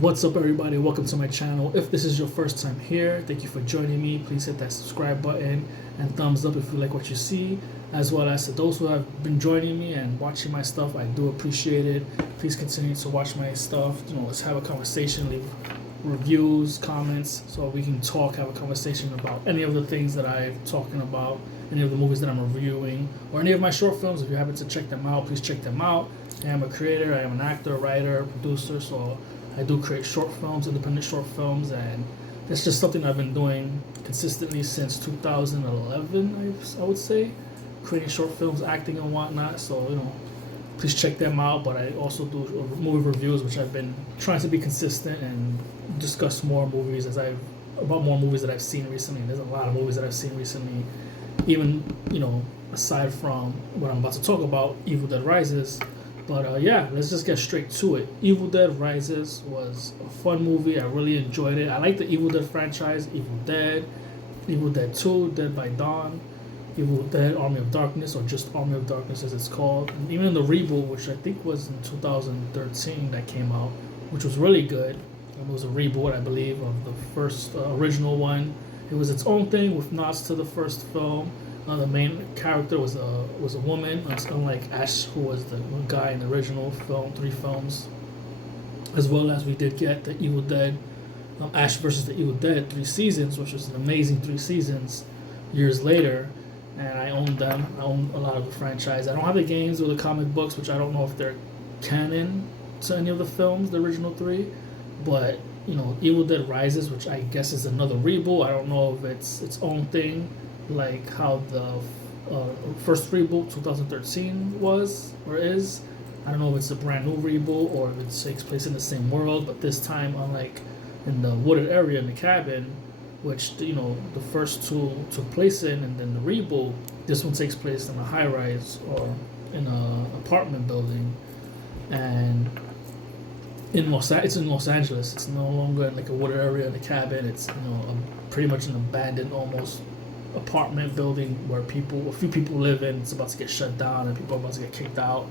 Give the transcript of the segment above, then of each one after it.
What's up, everybody? Welcome to my channel. If this is your first time here, thank you for joining me. Please hit that subscribe button and thumbs up if you like what you see, as well as to those who have been joining me and watching my stuff. I do appreciate it. Please continue to watch my stuff. Let's have a conversation, leave reviews, comments, so we can talk, have a conversation about any of the things that I'm talking about, any of the movies that I'm reviewing, or any of my short films. If you happen to check them out, please check them out. I am a creator, I am an actor, writer, producer, so I do create short films, independent short films, and it's just something I've been doing consistently since 2011, I would say, creating short films, acting and whatnot. So, please check them out. But I also do movie reviews, which I've been trying to be consistent and discuss more movies about more movies that I've seen recently. And there's a lot of movies that I've seen recently, even, aside from what I'm about to talk about, Evil Dead Rises. But yeah, let's just get straight to it. Evil Dead Rises was a fun movie. I really enjoyed it. I like the Evil Dead franchise. Evil Dead 2, Dead by Dawn, Evil Dead Army of Darkness, or just Army of Darkness as it's called. And even the reboot, which I think was in 2013 that came out, which was really good. It was a reboot, I believe, of the first original one. It was its own thing with nods to the first film. The main character was a woman, unlike Ash, who was the guy in the original film, 3 films. As well as we did get the Evil Dead, Ash versus the Evil Dead 3 seasons, which was an amazing 3 seasons years later. And I own them. I own a lot of the franchise. I don't have the games or the comic books, which I don't know if they're canon to any of the films, the original 3. But, Evil Dead Rises, which I guess is another reboot. I don't know if it's its own thing, like how the first reboot 2013 was or is. I don't know if it's a brand new reboot or if it takes place in the same world, but this time, unlike in the wooded area in the cabin, which the first 2 took place in, and then the reboot, this one takes place in a high rise or in a apartment building, and it's in Los Angeles. It's no longer in like a wooded area in the cabin. It's pretty much an abandoned almost apartment building where a few people live in. It's about to get shut down and people are about to get kicked out,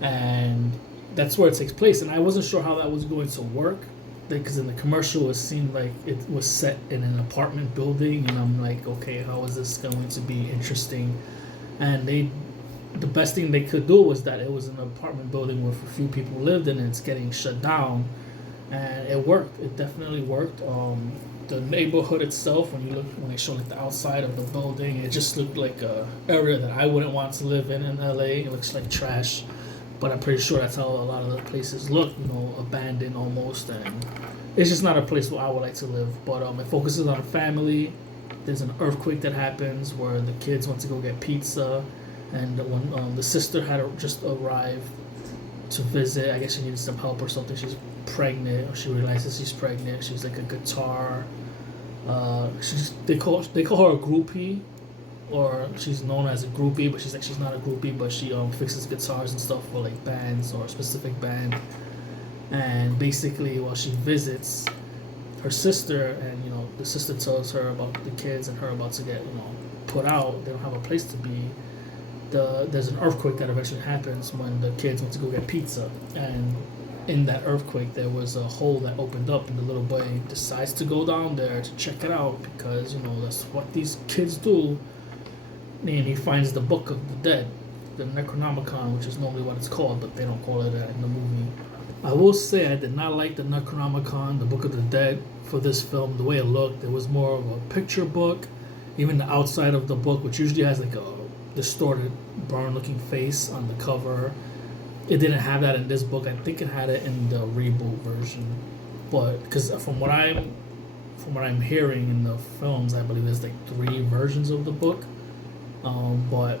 and that's where it takes place. And I wasn't sure how that was going to work, because in the commercial it seemed like it was set in an apartment building, and I'm like, okay, how is this going to be interesting? And the best thing they could do was that it was an apartment building where a few people lived in, and it's getting shut down, and it worked. It definitely worked. The neighborhood itself, when they showed like the outside of the building, it just looked like a area that I wouldn't want to live in LA. It looks like trash, but I'm pretty sure that's how a lot of the places look, abandoned almost, and it's just not a place where I would like to live. But it focuses on a family. There's an earthquake that happens where the kids went to go get pizza, and when the sister had just arrived to visit, I guess she needed some help or something. She's pregnant, or she realizes she's pregnant. She's like a guitar. They call her a groupie, or she's known as a groupie, but she's not a groupie, but she fixes guitars and stuff for like bands or a specific band. And basically, while she visits her sister, and the sister tells her about the kids and her about to get put out, they don't have a place to be. There's an earthquake that eventually happens when the kids went to go get pizza, and in that earthquake there was a hole that opened up, and the little boy decides to go down there to check it out because that's what these kids do. And he finds the Book of the Dead, the Necronomicon, which is normally what it's called, but they don't call it that in the movie. I will say I did not like the Necronomicon, the Book of the Dead, for this film. The way it looked, it was more of a picture book. Even the outside of the book, which usually has like a distorted, burn-looking face on the cover, it didn't have that in this book. I think it had it in the reboot version, but because from what I'm hearing in the films, I believe there's like 3 versions of the book. But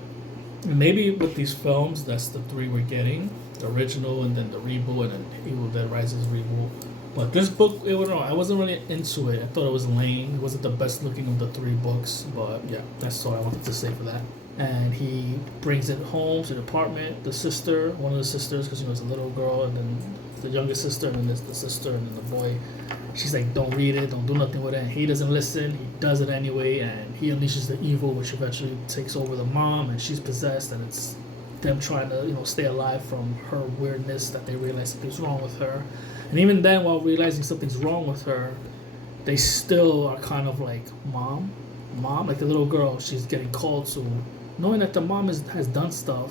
maybe with these films, that's the 3 we're getting: the original, and then the reboot, and then Evil Dead Rises reboot. But this book, I wasn't really into it. I thought it was lame. It wasn't the best looking of the 3 books. But yeah, that's all I wanted to say for that. And he brings it home to the apartment. The sister, one of the sisters, because she was a little girl, and then the youngest sister, and then there's the sister, and then the boy. She's like, don't read it, don't do nothing with it. And he doesn't listen. He does it anyway, and he unleashes the evil, which eventually takes over the mom, and she's possessed, and it's them trying to stay alive from her weirdness that they realize something's wrong with her. And even then, while realizing something's wrong with her, they still are kind of like, mom, like the little girl, she's getting called to, knowing that the mom has done stuff,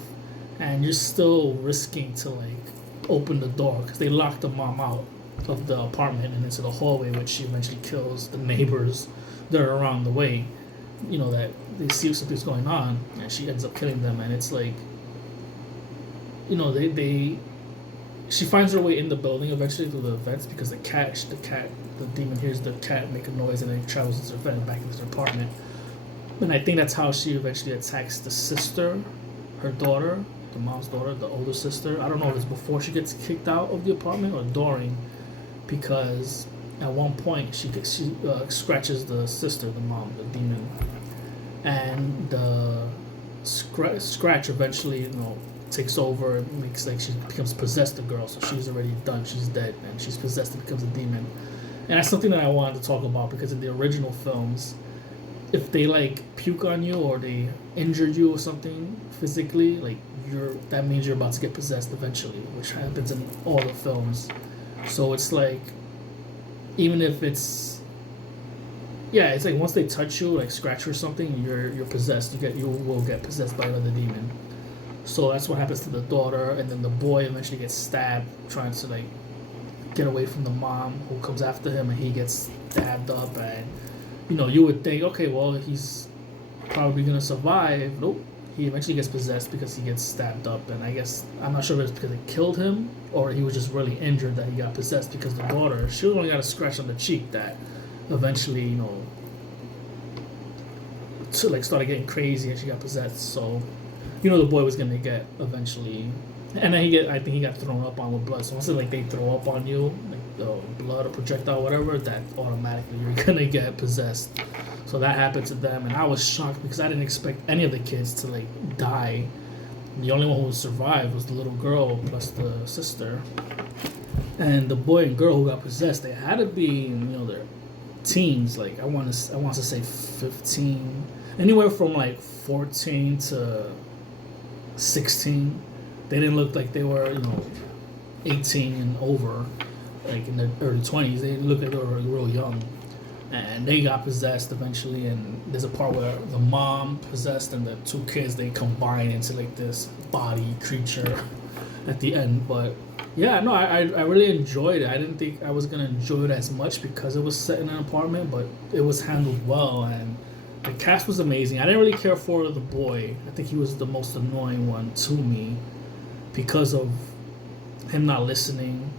and you're still risking to like open the door because they lock the mom out of the apartment and into the hallway, which she eventually kills the neighbors that are around the way. You know, that they see something's going on, and she ends up killing them. And it's like, you know, she finds her way in the building eventually through the vents because the demon hears the cat make a noise and then travels into the vent back into the apartment. And I think that's how she eventually attacks the sister, her daughter, the mom's daughter, the older sister. I don't know if it's before she gets kicked out of the apartment or during, because at one point she scratches the sister, the mom, the demon, and the scratch eventually, you know, takes over. It makes like she becomes possessed, the girl. So she's already done. She's dead, and she's possessed and becomes a demon. And that's something that I wanted to talk about because in the original films, if they like puke on you or they injure you or something physically, like that means you're about to get possessed eventually, which happens in all the films. So it's like, even if it's like once they touch you, like scratch you or something, you're possessed. You will get possessed by another demon. So that's what happens to the daughter, and then the boy eventually gets stabbed trying to like get away from the mom who comes after him, and he gets stabbed up. And you know, you would think, okay, well, he's probably gonna survive. Nope. He eventually gets possessed because he gets stabbed up, and I guess I'm not sure if it's because it killed him or he was just really injured that he got possessed, because the daughter, she only got a scratch on the cheek that eventually, you know, to like started getting crazy and she got possessed. So, you know, the boy was gonna get eventually, and then I think he got thrown up on with blood. So once like they throw up on you, like the blood or projectile, whatever, that automatically you're gonna get possessed. So that happened to them, and I was shocked because I didn't expect any of the kids to like die. The only one who survived was the little girl plus the sister, and the boy and girl who got possessed. They had to be, you know, their teens. Like I want to say 15, anywhere from like 14 to 16. They didn't look like they were, you know, 18 and over, like in their early 20s. They looked like they were real young. And they got possessed eventually, and there's a part where the mom possessed and the two kids, they combine into like this body creature at the end. But yeah, no, I really enjoyed it. I didn't think I was gonna enjoy it as much because it was set in an apartment, but it was handled well, and the cast was amazing. I didn't really care for the boy. I think he was the most annoying one to me because of him not listening,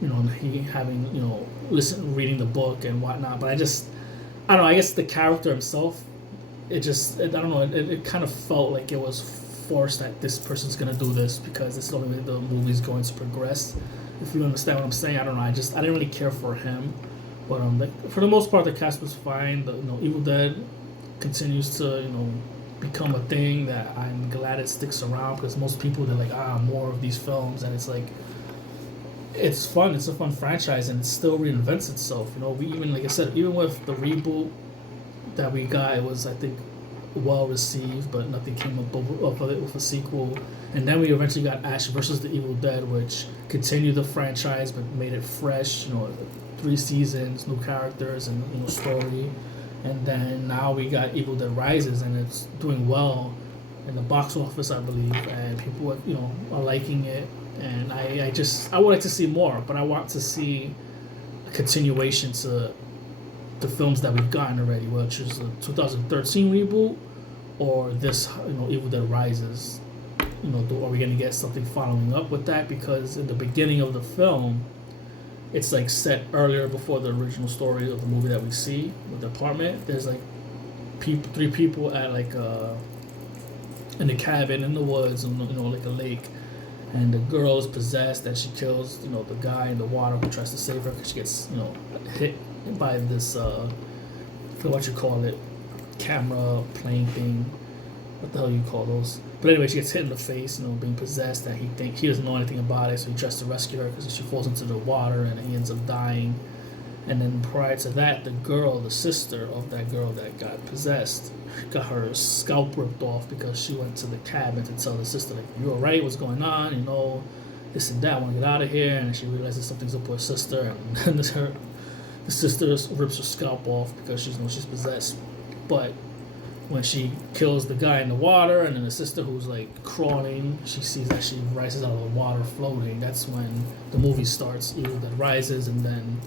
you know, he having, you know, reading the book and whatnot. But I don't know, I guess the character himself, I don't know, it kind of felt like it was forced that this person's gonna do this because it's the only way the movie's going to progress. If you understand what I'm saying, I don't know, I didn't really care for him. But for the most part, the cast was fine. You know, Evil Dead continues to, you know, become a thing that I'm glad it sticks around, because most people, they're like, more of these films, and it's like, it's fun. It's a fun franchise, and it still reinvents itself. You know, we even, like I said, even with the reboot that we got, it was, I think, well received, but nothing came up of it with a sequel. And then we eventually got Ash versus the Evil Dead, which continued the franchise but made it fresh. You know, 3 seasons, new characters, and, you know, story. And then now we got Evil Dead Rises, and it's doing well in the box office, I believe, and people, you know, are liking it. And I would like to see more, but I want to see a continuation to the films that we've gotten already, which is the 2013 reboot or this, you know, Evil Dead Rises. You know, are we gonna get something following up with that? Because in the beginning of the film, it's like set earlier before the original story of the movie that we see with the apartment. There's like 3 people at like in a cabin in the woods, you know, like a lake. And the girl is possessed, and she kills, you know, the guy in the water who tries to save her because she gets, you know, hit by this, I forget what you call it, camera plane thing. What the hell you call those? But anyway, she gets hit in the face, you know, being possessed, and he doesn't know anything about it, so he tries to rescue her because she falls into the water, and he ends up dying. And then prior to that, the sister of that girl that got possessed, got her scalp ripped off because she went to the cabin to tell the sister, like, you alright, what's going on, you know, this and that, I want to get out of here. And she realizes something's up with her sister, and then the sister rips her scalp off because she knows she's possessed. But when she kills the guy in the water, and then the sister who's like crawling, she sees that she rises out of the water floating. That's when the movie starts. Evil Dead Rises, and then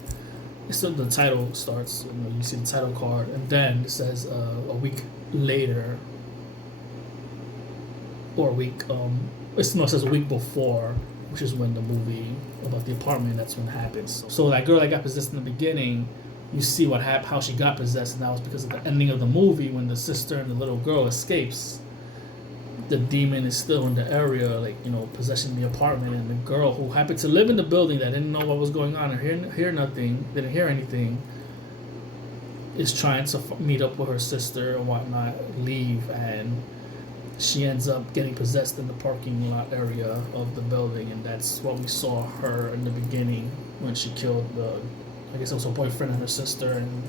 the title starts. You see the title card, and then it says a week later, or a week. It says a week before, which is when the movie about the apartment. That's when it happens. So that girl that got possessed in the beginning, you see what happened, how she got possessed, and that was because of the ending of the movie when the sister and the little girl escapes. The demon is still in the area, possessing the apartment, and the girl who happened to live in the building that didn't know what was going on and hear nothing, didn't hear anything, is trying to meet up with her sister and whatnot, leave, and she ends up getting possessed in the parking lot area of the building, and that's what we saw her in the beginning when she killed I guess it was her boyfriend and her sister, and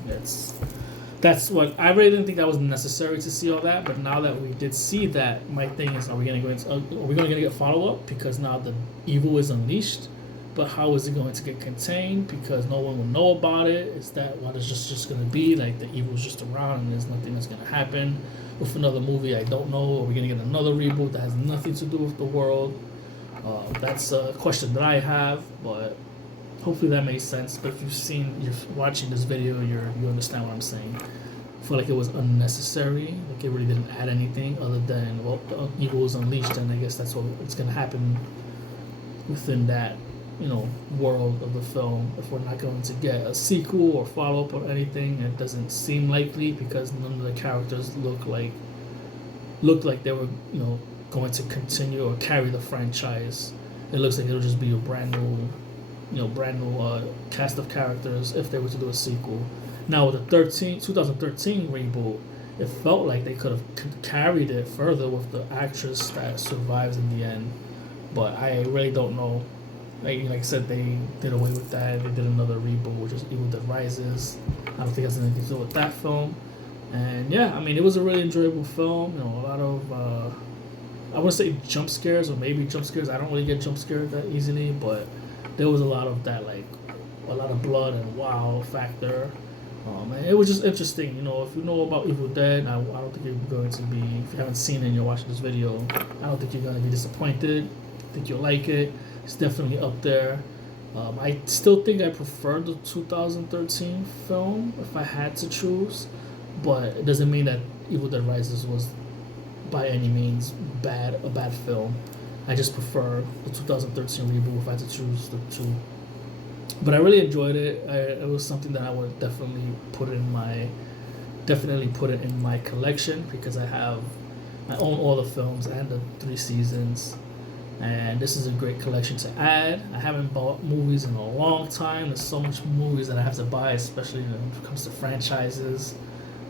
that's what I really didn't think that was necessary to see all that. But now that we did see that, my thing is, are we going to get follow up? Because now the evil is unleashed, but how is it going to get contained? Because no one will know about it. Is that what it's just going to be? Like the evil is just around and there's nothing that's going to happen? With another movie, I don't know. Are we going to get another reboot that has nothing to do with the world? That's a question that I have, but hopefully that makes sense. But if you're watching this video, you understand what I'm saying. I feel like it was unnecessary. Like it really didn't add anything other than, well, the evil is unleashed, and I guess that's what it's gonna happen within that, world of the film. If we're not going to get a sequel or follow up or anything, it doesn't seem likely because none of the characters looked like they were, going to continue or carry the franchise. It looks like it'll just be a brand new cast of characters if they were to do a sequel. Now with the 2013 reboot, it felt like they could have carried it further with the actress that survives in the end, but I really don't know. Like I said, they did away with that. They did another reboot, which is Evil Dead Rises. I don't think it has anything to do with that film. And yeah, I mean, it was a really enjoyable film. A lot of I want to say jump scares, or maybe jump scares. I don't really get jump scared that easily, but there was a lot of that, like a lot of blood and wow factor. And it was just interesting. If you know about Evil Dead, I don't think you're going to be, if you haven't seen it and you're watching this video, I don't think you're going to be disappointed. I think you'll like it. It's definitely up there. I still think I prefer the 2013 film if I had to choose, but it doesn't mean that Evil Dead Rises was by any means a bad film. I just prefer the 2013 reboot if I had to choose the two. But I really enjoyed it. It was something that I would definitely put in my collection, because I own all the films and the 3 seasons, and this is a great collection to add. I haven't bought movies in a long time. There's so much movies that I have to buy, especially when it comes to franchises.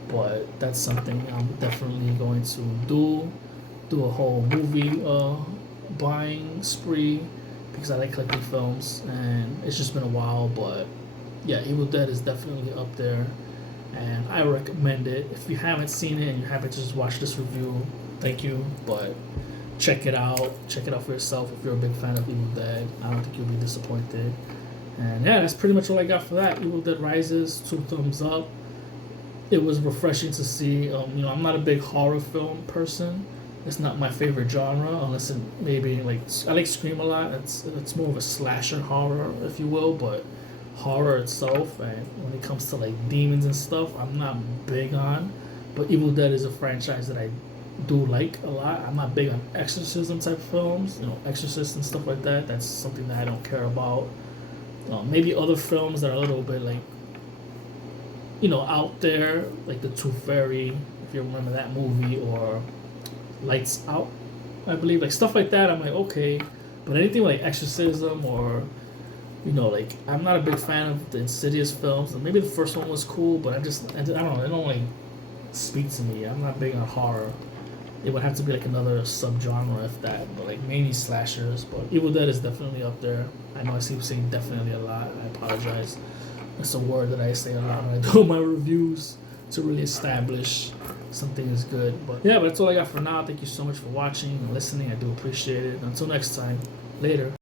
But that's something I'm definitely going to do a whole movie buying spree, because I like collecting films, and it's just been a while. But yeah, Evil Dead is definitely up there, and I recommend it. If you haven't seen it and you haven't just watched this review, thank you, but check it out for yourself. If you're a big fan of Evil Dead, I don't think you'll be disappointed. And yeah, that's pretty much all I got for that. Evil Dead Rises, 2 thumbs up. It was refreshing to see. I'm not a big horror film person. It's not my favorite genre, unless it maybe I like Scream a lot. It's more of a slasher horror, if you will, but horror itself, and when it comes to like demons and stuff, I'm not big on. But Evil Dead is a franchise that I do like a lot. I'm not big on exorcism type films, Exorcist and stuff like that. That's something that I don't care about. Maybe other films that are a little bit like, out there, like The Tooth Fairy, if you remember that movie, or Lights Out, I believe, like stuff like that. I'm like, okay, but anything like exorcism or I'm not a big fan of the Insidious films. And maybe the first one was cool, but I don't know, it don't like speak to me. I'm not big on horror. It would have to be like another subgenre, if that, but like mainly slashers. But Evil Dead is definitely up there. I know I seem saying definitely a lot. I apologize. It's a word that I say a lot when I do my reviews, to really establish something is good. But yeah, but that's all I got for now. Thank you so much for watching and listening. I do appreciate it. Until next time, later.